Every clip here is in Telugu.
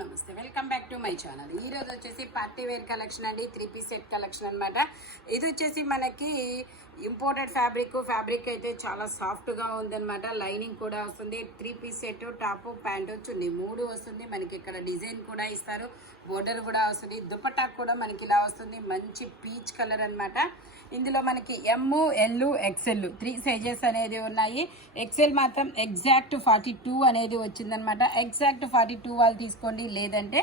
నమస్తే welcome back to my channel. ఈ రోజు వచ్చేసి పార్టీ వేర్ కలెక్షన్ అండి, 3 పీస్ సెట్ కలెక్షన్ అన్నమాట. ఇది వచ్చేసి మనకి ఇంపోర్టెడ్ ఫ్యాబ్రిక్ అయితే చాలా సాఫ్ట్గా ఉందన్నమాట. లైనింగ్ కూడా వస్తుంది. 3 పీస్ సెట్, టాప్ ప్యాంటు చున్నీ 3 వస్తుంది. మనకి ఇక్కడ డిజైన్ కూడా ఇస్తారు, బోర్డర్ కూడా వస్తుంది. దుపట్టా కూడా మనకి ఇలా వస్తుంది, మంచి పీచ్ కలర్ అన్నమాట. ఇందులో మనకి ఎమ్, ఎల్, ఎక్సెల్ 3 సైజెస్ అనేది ఉన్నాయి. ఎక్సెల్ మాత్రం ఎగ్జాక్ట్ 42 అనేది వచ్చిందనమాట. ఎగ్జాక్ట్ 42 వాళ్ళు తీసుకోండి, లేదంటే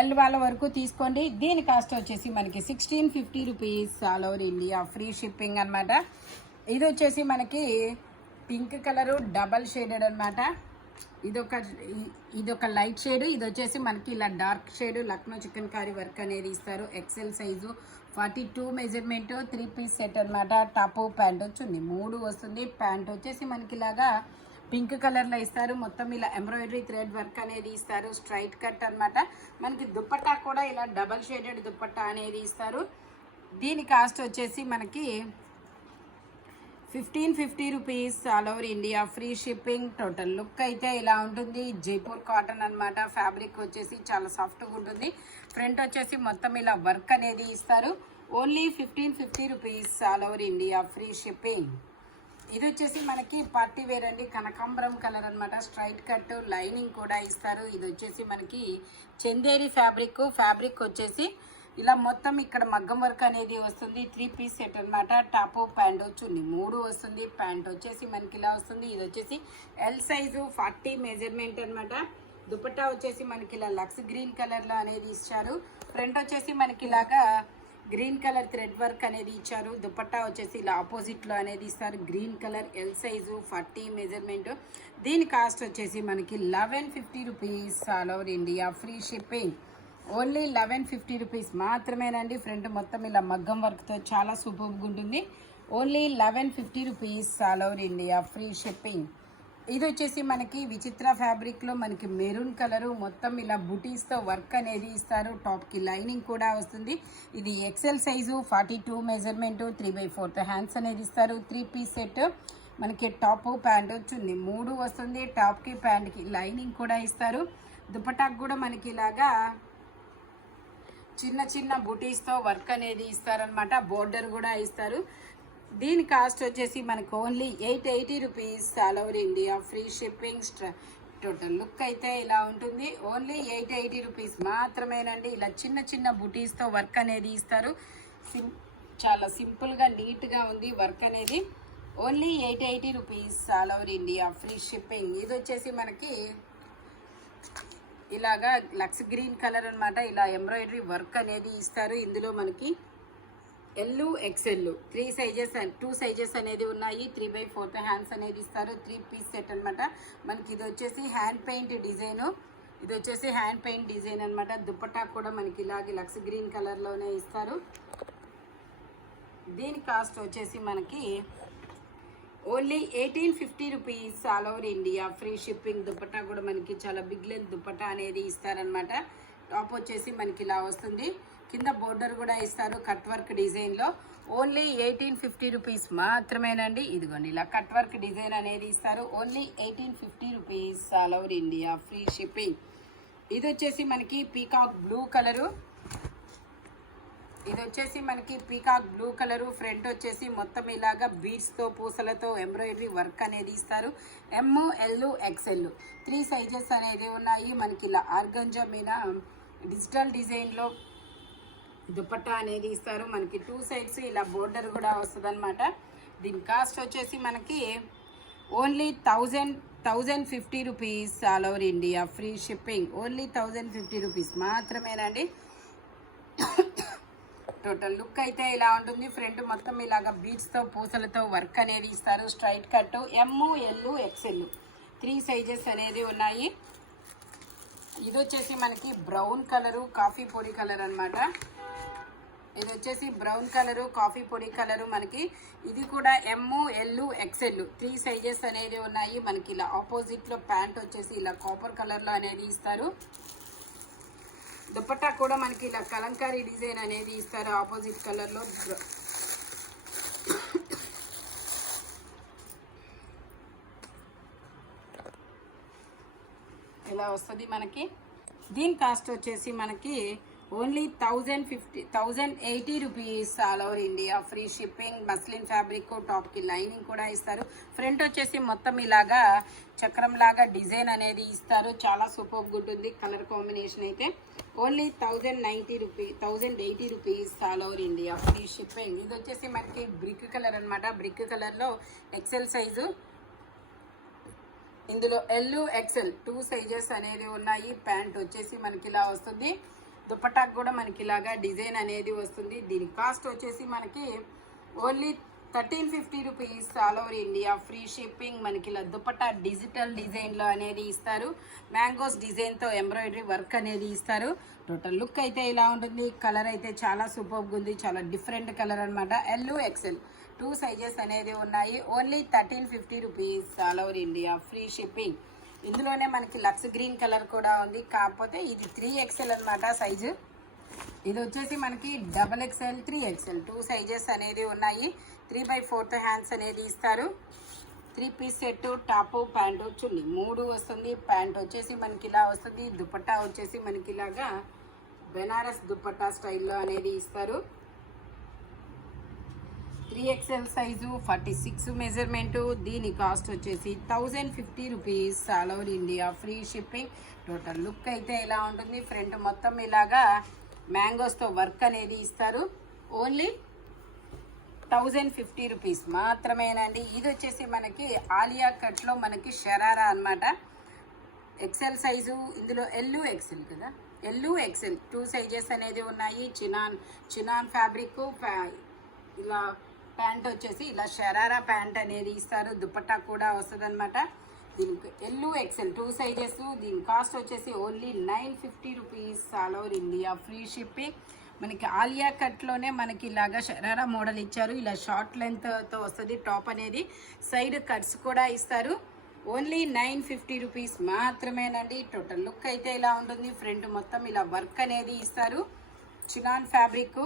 ఎల్ వాళ్ళ వరకు తీసుకోండి. దీని కాస్ట్ వచ్చేసి మనకి 1650 rupees, all over India free shipping అనమాట. ఇది వచ్చేసి మనకి పింక్ కలరు డబల్ షేడెడ్ అనమాట. ఇదొక లైట్ షేడ్, ఇది వచ్చేసి మనకి ఇలా dark shade Lucknow chikankari work అనేది ఇస్తారు. XL size 42 measurement, 3 piece set అనమాట. టాప్ ప్యాంట్ చున్నీ 3 వస్తుంది. ప్యాంట్ వచ్చేసి మనకి ఇలాగా పింక్ కలర్లో ఇస్తారు. మొత్తం ఇలా ఎంబ్రాయిడరీ థ్రెడ్ వర్క్ అనేది ఇస్తారు. స్ట్రైట్ కట్ అనమాట. మనకి దుప్పట్టా కూడా ఇలా డబల్ షేడెడ్ దుప్పట్టా అనేది ఇస్తారు. దీని కాస్ట్ వచ్చేసి మనకి 1550 rupees, all over India free shipping. Total look అయితే ఇలా ఉంటుంది. జైపూర్ కాటన్ అనమాట. ఫ్యాబ్రిక్ వచ్చేసి చాలా సాఫ్ట్గా ఉంటుంది. ఫ్రంట్ వచ్చేసి మొత్తం ఇలా వర్క్ అనేది ఇస్తారు. Only 1550 rupees, all over India free shipping. ఇది వచ్చేసి మనకి పార్టీ వేర్ అండి, కనకాంబరం కలర్ అనమాట. స్ట్రైట్ కట్ లైనింగ్ కూడా ఇస్తారు. ఇది వచ్చేసి మనకి చందేరి ఫ్యాబ్రిక్ వచ్చేసి ఇలా మొత్తం ఇక్కడ మగ్గం వర్క్ అనేది వస్తుంది. 3 పీస్ సెట్ అనమాట. టాప్ ప్యాంట్ చున్నీ 3 వస్తుంది. ప్యాంట్ వచ్చేసి మనకి ఇలా వస్తుంది. ఇది వచ్చేసి ఎల్ సైజు 40 మెజర్మెంట్ అనమాట. దుపట్టా వచ్చేసి మనకి ఇలా లక్స్ గ్రీన్ కలర్లో అనేది ఇచ్చారు. ఫ్రంట్ వచ్చేసి మనకి ఇలాగా గ్రీన్ కలర్ థ్రెడ్ వర్క్ అనేది ఇచ్చారు. దుపట్టా వచ్చేసి ఇలా ఆపోజిట్లో అనేది ఇస్తారు. Green colour, L size 40 measurement. దీని కాస్ట్ వచ్చేసి మనకి 1150 rupees, all over India free shipping. Only 1150 rupees మాత్రమేనండి. ఫ్రంట్ మొత్తం ఇలా మగ్గం వర్క్తో చాలా సూపర్గా ఉంటుంది. Only 1150 rupees, all over India free shipping. ఇది వచ్చేసి మనకి విచిత్ర ఫ్యాబ్రిక్లో మనకి మెరూన్ కలరు, మొత్తం ఇలా బుటీస్తో వర్క్ అనేది ఇస్తారు. టాప్కి లైనింగ్ కూడా వస్తుంది. ఇది ఎక్సెల్ సైజు 42 మెజర్మెంట్, 3/4 హ్యాండ్స్ అనేది ఇస్తారు. 3 పీస్ సెట్ మనకి టాప్ ప్యాంటు చున్నీ 3 వస్తుంది. టాప్కి ప్యాంట్కి లైనింగ్ కూడా ఇస్తారు. దుపట్టాకు కూడా మనకి ఇలాగా చిన్న బుటీస్తో వర్క్ అనేది ఇస్తారనమాట. బోర్డర్ కూడా ఇస్తారు. దీని కాస్ట్ వచ్చేసి మనకు only 880 rupees, all over India free shipping. Total look అయితే ఇలా ఉంటుంది. ఓన్లీ 880 రూపీస్ మాత్రమేనండి. ఇలా చిన్న బుటీస్తో వర్క్ అనేది ఇస్తారు. చాలా సింపుల్గా నీట్గా ఉంది వర్క్ అనేది. Only 880 rupees, all over India free shipping. ఇది వచ్చేసి మనకి ఇలాగా లక్స్ గ్రీన్ కలర్ అనమాట. ఇలా ఎంబ్రాయిడరీ వర్క్ అనేది ఇస్తారు. ఇందులో మనకి ఎల్, ఎక్సెల్ 2 సైజెస్ అనేది ఉన్నాయి. 3/4 హ్యాండ్స్ అనేది ఇస్తారు. 3 పీస్ సెట్ అనమాట. మనకి ఇది వచ్చేసి హ్యాండ్ పెయింట్ డిజైన్ అనమాట. దుపట్టా కూడా మనకి ఇలాగే లక్స్ గ్రీన్ కలర్లోనే ఇస్తారు. దీని కాస్ట్ వచ్చేసి మనకి only 1850 rupees, all over India free shipping. Dupatta కూడా మనకి చాలా బిగ్ లెంత్ దుపట్టా అనేది ఇస్తారనమాట. టాప్ వచ్చేసి మనకి ఇలా వస్తుంది. కింద బోర్డర్ కూడా ఇస్తారు కట్ వర్క్ డిజైన్లో. ఓన్లీ 1850 రూపీస్ మాత్రమేనండి. ఇదిగోండి ఇలా కట్ వర్క్ డిజైన్ అనేది ఇస్తారు. Only 1850 rupees, all over India free shipping. ఇది వచ్చేసి మనకి పీకాక్ బ్లూ కలరు. ఫ్రంట్ వచ్చేసి మొత్తం ఇలాగా బీడ్స్తో పూసలతో ఎంబ్రాయిడరీ వర్క్ అనేది ఇస్తారు. ఎమ్, ఎల్, ఎక్సెల్ 3 సైజెస్ అనేది ఉన్నాయి. మనకి ఇలా ఆర్గంజా మీద డిజిటల్ డిజైన్లో దుపట్టా అనేది ఇస్తారు. మనకి 2 సైడ్స్ ఇలా బోర్డర్ కూడా వస్తుంది అనమాట. దీని కాస్ట్ వచ్చేసి మనకి only 1050 rupees, all over India free shipping. Only 1050 rupees మాత్రమేనండి. టోటల్ లుక్ అయితే ఇలా ఉంటుంది. ఫ్రంట్ మొత్తం ఇలాగ బీడ్స్తో పూసలతో వర్క్ అనేది ఇస్తారు. స్ట్రైట్ కట్, ఎమ్, ఎల్, ఎక్సెల్ 3 సైజెస్ అనేది ఉన్నాయి. ఇది వచ్చేసి మనకి బ్రౌన్ కలరు, కాఫీ పొడి కలర్ అనమాట. ఇది వచ్చేసి బ్రౌన్ కలరు, కాఫీ పొడి కలరు. మనకి ఇది కూడా ఎమ్, ఎల్, ఎక్సెల్ 3 సైజెస్ అనేది ఉన్నాయి. మనకి ఇలా ఆపోజిట్లో ప్యాంట్ వచ్చేసి ఇలా కాపర్ కలర్లో అనేది ఇస్తారు. దుపట్టా కూడా మనకి ఇలా కలంకారీ డిజైన్ అనేది ఇస్తారు ఆపోజిట్ కలర్లో. ఇలా వస్తుంది మనకి. దీని కాస్ట్ వచ్చేసి మనకి only 1080 rupees all over India. Free shipping. Muslin fabric, టాప్కి లైనింగ్ కూడా ఇస్తారు. ఫ్రంట్ వచ్చేసి మొత్తం ఇలాగా చక్రం లాగా డిజైన్ అనేది ఇస్తారు. చాలా సూపర్గా ఉంటుంది. కలర్ కాంబినేషన్ అయితే only 1080 rupees all over India. Free shipping. ఇది వచ్చేసి మనకి బ్రిక్ కలర్ అనమాట. బ్రిక్ కలర్లో ఎక్సెల్ సైజు. ఇందులో ఎల్ ఎక్సెల్ 2 సైజెస్ అనేది ఉన్నాయి. ప్యాంట్ వచ్చేసి మనకి ఇలా వస్తుంది. దుపట్టాకు కూడా మనకి ఇలాగా డిజైన్ అనేది వస్తుంది. దీని కాస్ట్ వచ్చేసి మనకి only 1350 rupees all over India. Free shipping. మనకి ఇలా దుపట్టా డిజిటల్ డిజైన్లో అనేది ఇస్తారు. మ్యాంగోస్ డిజైన్తో ఎంబ్రాయిడరీ వర్క్ అనేది ఇస్తారు. టోటల్ లుక్ అయితే ఇలా ఉంటుంది. కలర్ అయితే చాలా సూపర్గా ఉంది. చాలా డిఫరెంట్ కలర్ అనమాట. ఎల్ ఎక్సెల్ 2 సైజెస్ అనేది ఉన్నాయి. Only 1350 rupees all over India. Free shipping. ఇందులోనే మనకి లక్స్ గ్రీన్ కలర్ కూడా ఉంది. కాకపోతే ఇది 3XL అనమాట సైజు. ఇది వచ్చేసి మనకి XXL 3XL 2 సైజెస్ అనేది ఉన్నాయి. 3/4 హ్యాండ్స్ అనేది ఇస్తారు. 3 పీస్ సెట్. టాపు, ప్యాంటు, చున్నీ 3 వస్తుంది. ప్యాంట్ వచ్చేసి మనకి ఇలా వస్తుంది. దుపట్టా వచ్చేసి మనకి ఇలాగా బెనారస్ దుపట్టా స్టైల్లో అనేది ఇస్తారు. 3XL size, 46 measurement. దీని కాస్ట్ వచ్చేసి 1050 rupees all over India. Free shipping. Total look అయితే ఇలా ఉంటుంది. ఫ్రంట్ మొత్తం ఇలాగా మ్యాంగోస్తో వర్క్ అనేది ఇస్తారు. ఓన్లీ 1050 రూపీస్ మాత్రమేనండి. ఇది వచ్చేసి మనకి ఆలియా కట్లో మనకి షరారా అనమాట. XL size. ఇందులో ఎల్ ఎక్సెల్ కదా, ఎల్ ఎక్సెల్ 2 సైజెస్ అనేది ఉన్నాయి. Chinon fabric. ఇలా ప్యాంట్ వచ్చేసి ఇలా షరారా ప్యాంట్ అనేది ఇస్తారు. దుపట్టా కూడా వస్తుంది అనమాట. దీనికి ఎల్ ఎక్సెల్ 2 సైజెస్. దీని కాస్ట్ వచ్చేసి only 950 rupees all over India. Free shipping. మనకి ఆలియా కట్లోనే మనకి ఇలాగా షరారా మోడల్ ఇచ్చారు. ఇలా షార్ట్ లెంత్తో వస్తుంది టాప్ అనేది. సైడ్ కట్స్ కూడా ఇస్తారు. ఓన్లీ 950 రూపీస్ మాత్రమేనండి. టోటల్ లుక్ అయితే ఇలా ఉంటుంది. ఫ్రంట్ మొత్తం ఇలా వర్క్ అనేది ఇస్తారు. Chinon fabric.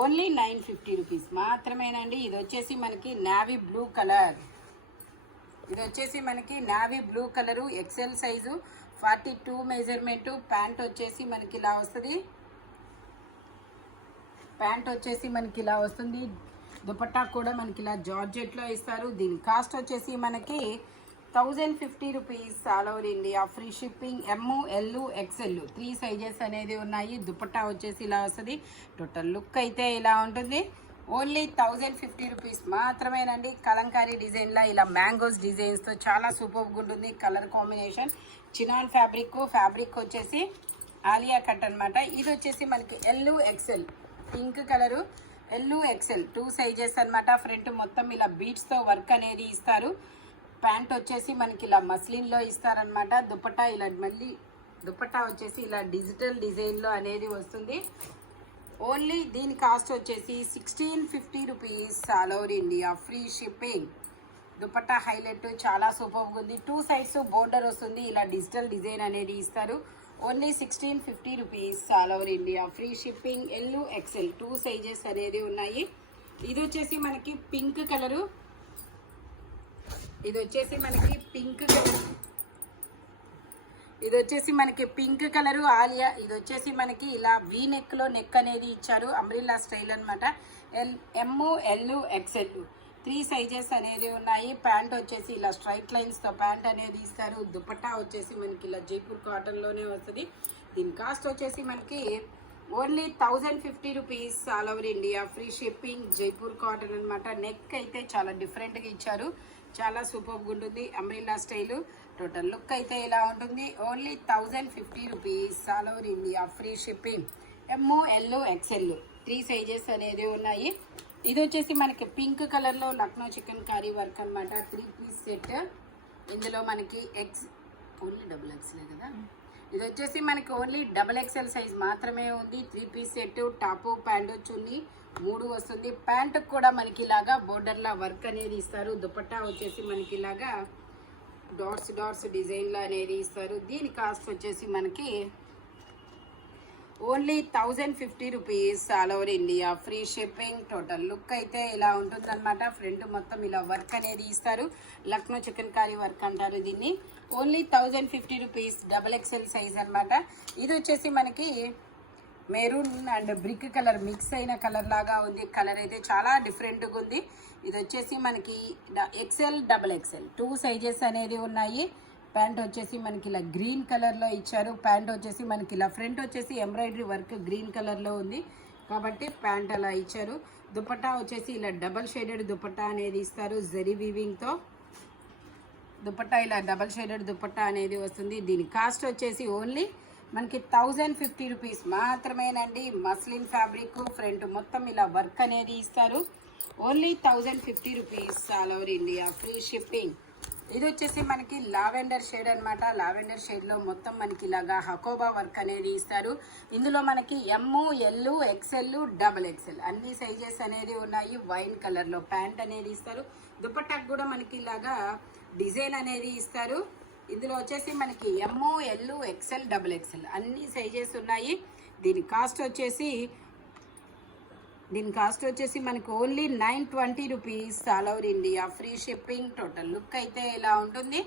ఓన్లీ 950 రూపీస్ మాత్రమేనండి. ఇది వచ్చేసి మనకి నావీ బ్లూ కలర్. ఇది వచ్చేసి మనకి navy blue colour. XL size, 42 measurement. Pant వచ్చేసి మనకి ఇలా వస్తుంది. ప్యాంట్ వచ్చేసి మనకి ఇలా వస్తుంది. దుపట్టా కూడా మనకి ఇలా జార్జెట్లో ఇస్తారు. దీని కాస్ట్ వచ్చేసి మనకి 1050 rupees all over India. Free shipping. M, L, XL 3 sizes అనేది ఉన్నాయి. దుపట్టా వచ్చేసి ఇలా వస్తుంది. టోటల్ లుక్ అయితే ఇలా ఉంటుంది. ఓన్లీ 1050 రూపీస్ మాత్రమేనండి. కలంకారీ డిజైన్లా ఇలా మ్యాంగోస్ డిజైన్స్తో చాలా సూపర్గా ఉంటుంది. Colour combination. చినాన్ ఫ్యాబ్రిక్ వచ్చేసి ఆలియా కట్ అనమాట. ఇది వచ్చేసి మనకి L XL pink colour. L XL 2 sizes అనమాట. ఫ్రంట్ మొత్తం ఇలా బీట్స్తో వర్క్ అనేది ఇస్తారు. ప్యాంట్ వచ్చేసి మనకి ఇలా మస్లిన్లో ఇస్తారనమాట. దుపట్టా ఇలా మళ్ళీ దుపట్టా వచ్చేసి ఇలా డిజిటల్ డిజైన్లో అనేది వస్తుంది. ఓన్లీ దీని కాస్ట్ వచ్చేసి 1650 rupees all over India. Free shipping. Dupatta highlight చాలా సూపర్గా ఉంది. 2 సైడ్స్ బోర్డర్ వస్తుంది. ఇలా డిజిటల్ డిజైన్ అనేది ఇస్తారు. Only 1650 rupees all over India. Free shipping. L XL 2 sizes అనేది ఉన్నాయి. ఇది వచ్చేసి మనకి పింక్ కలరు. ఇది వచ్చేసి మనకి పింక్ కలరు ఆలియా. ఇది వచ్చేసి మనకి ఇలా వీ నెక్లో నెక్ అనేది ఇచ్చారు. అంబ్రిల్లా స్టైల్ అనమాట. ఎమ్, ఎల్, ఎక్సెల్ 3 సైజెస్ అనేది ఉన్నాయి. ప్యాంట్ వచ్చేసి ఇలా స్ట్రైట్ లైన్స్తో ప్యాంట్ అనేది ఇస్తారు. దుపట్టా వచ్చేసి మనకి ఇలా జైపూర్ కాటన్లోనే వస్తుంది. దీని కాస్ట్ వచ్చేసి మనకి only 1050 rupees all over India. Free shipping. Jaipur cotton అనమాట. నెక్ అయితే చాలా డిఫరెంట్గా ఇచ్చారు. చాలా సూపర్గా ఉంటుంది. Umbrella style. టోటల్ లుక్ అయితే ఇలా ఉంటుంది. Only 1050 rupees all over India. Free shipping. M, L, XL 3 sizes అనేది ఉన్నాయి. ఇది వచ్చేసి మనకి పింక్ కలర్లో లక్నో చికెన్ కర్రీ వర్క్ అనమాట. 3 పీస్ సెట్. ఇందులో మనకి ఓన్లీ XXL కదా. ఇది వచ్చేసి మనకి ఓన్లీ XXL సైజ్ మాత్రమే ఉంది. 3 పీస్ సెట్. టాపు, ప్యాంటు, చున్నీ 3 వస్తుంది. ప్యాంటుకు కూడా మనకి ఇలాగా బోర్డర్లా వర్క్ అనేది ఇస్తారు. దుపట్టా వచ్చేసి మనకి ఇలాగా డాట్స్ డిజైన్లో అనేది ఇస్తారు. దీని కాస్ట్ వచ్చేసి మనకి only 1050 rupees all over India, free shipping. Total look అయితే ఇలా ఉంటుందన్నమాట. ఫ్రంట్ మొత్తం ఇలా వర్క్ అనేది ఇస్తారు. లక్నో చికెన్ కారీ వర్క్ అంటారు దీన్ని. ఓన్లీ 1050 రూపీస్, XXL సైజ్ అన్నమాట. ఇది వచ్చేసి మనకి maroon and brick colour mix అయిన కలర్ లాగా ఉంది. కలర్ అయితే చాలా డిఫరెంట్గా ఉంది. ఇది వచ్చేసి మనకి XL, XXL 2 సైజెస్ అనేది ఉన్నాయి. ప్యాంట్ వచ్చేసి మనకి ఇలా గ్రీన్ కలర్లో ఇచ్చారు. ప్యాంట్ వచ్చేసి మనకి ఇలా ఫ్రంట్ వచ్చేసి ఎంబ్రాయిడరీ వర్క్ గ్రీన్ కలర్లో ఉంది కాబట్టి ప్యాంట్ అలా ఇచ్చారు. దుపట్టా వచ్చేసి ఇలా డబల్ షేడెడ్ దుపట్టా అనేది ఇస్తారు. జరీ వీవింగ్తో దుపట్టా, ఇలా డబల్ షేడెడ్ దుపట్టా అనేది వస్తుంది. దీని కాస్ట్ వచ్చేసి ఓన్లీ మనకి 1050 రూపీస్ మాత్రమేనండి. మస్లిన్ ఫ్యాబ్రిక్, ఫ్రంట్ మొత్తం ఇలా వర్క్ అనేది ఇస్తారు. Only 1050 rupees all over India, free shipping. ఇది వచ్చేసి మనకి లావెండర్ షేడ్ అనమాట. లావెండర్ షేడ్లో మొత్తం మనకి ఇలాగా హకోబా వర్క్ అనేది ఇస్తారు. ఇందులో మనకి M, L, XL, XXL అన్ని సైజెస్ అనేది ఉన్నాయి. వైన్ కలర్లో ప్యాంట్ అనేది ఇస్తారు. దుపట్టాకు కూడా మనకి ఇలాగా డిజైన్ అనేది ఇస్తారు. ఇందులో వచ్చేసి మనకి M, L, XL, XXL అన్ని సైజెస్ ఉన్నాయి. దీని కాస్ట్ వచ్చేసి మనకు only 920 rupees all over India, free shipping. Total look అయితే ఇలా ఉంటుంది.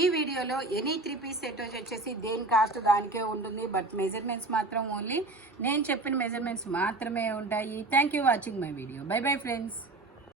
ఈ వీడియోలో ఎనీ 3 పీస్ సెట్ వచ్చేసి దేని కాస్ట్ దానికే ఉంటుంది. బట్ మెజర్మెంట్స్ మాత్రం ఓన్లీ నేను చెప్పిన మెజర్మెంట్స్ మాత్రమే ఉంటాయి. Thank you watching my video. By bye friends.